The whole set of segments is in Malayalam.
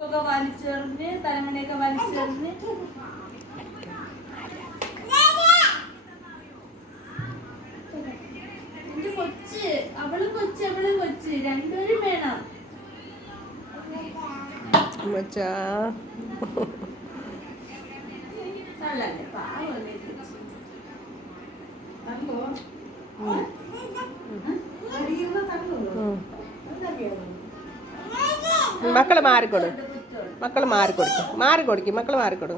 വലിച്ചെറിഞ്ഞ് തലമുടിയൊക്കെ വലിച്ചെറിഞ്ഞ് എന്റെ കൊച്ച് അവളും കൊച്ച് രണ്ടുപേരും വേണം. മക്കള് മാറിക്കൊടു, മക്കള് മാറിക്കൊടുക്കും, മക്കള് മാറിക്കൊടു.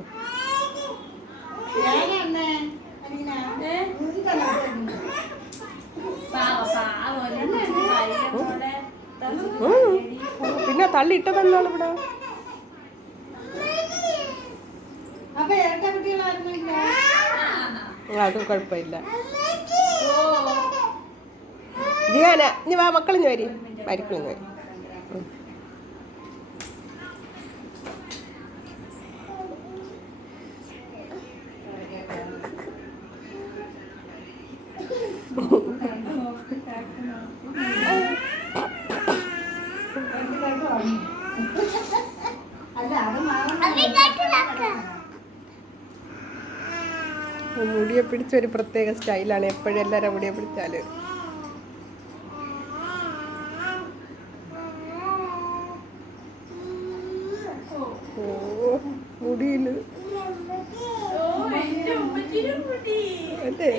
പിന്നെ തള്ളിയിട്ടതല്ലോ ഇവിടെ. അത് കുഴപ്പമില്ല. ജിയാന ഇനി വാ, മക്കളിഞ്ഞ് വരി, മരിക്കളിഞ്ഞ് വരി. മുടിയെ പിടിച്ചൊരു പ്രത്യേക സ്റ്റൈലാണ്. എപ്പോഴും എല്ലാവരും മുടിയെ പിടിച്ചാല് മുടിയില് അതെ.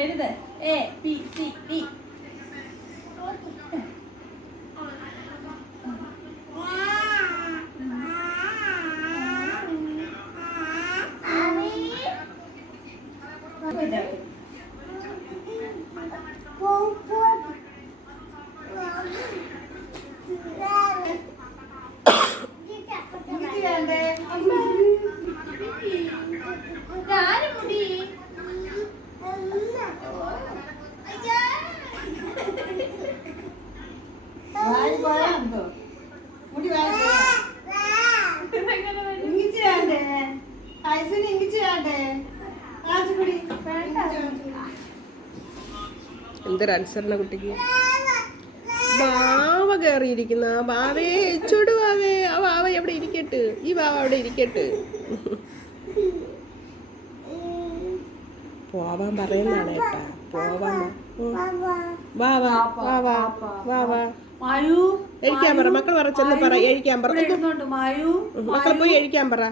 എഴുത് A B C D. എന്തൊരു അനുസരണ കുട്ടിക്ക്. വാവ കയറിയിരിക്കുന്ന വാവേ, ചുടു വാവേ. ആ വാവ എവിടെ ഇരിക്കട്ട്, ഈ വാവ അവിടെ ഇരിക്കട്ട്. പോവാൻ പറയുന്നതാണ് ഏട്ടാ, പോവാൻ. വാവാ വാവാ വാവാ. എഴിക്കാൻ പറ, മക്കൾ പറ, ചെന്ന് പറ, എഴിക്കാൻ പറ. മക്കൾ പോയി എഴിക്കാൻ പറ.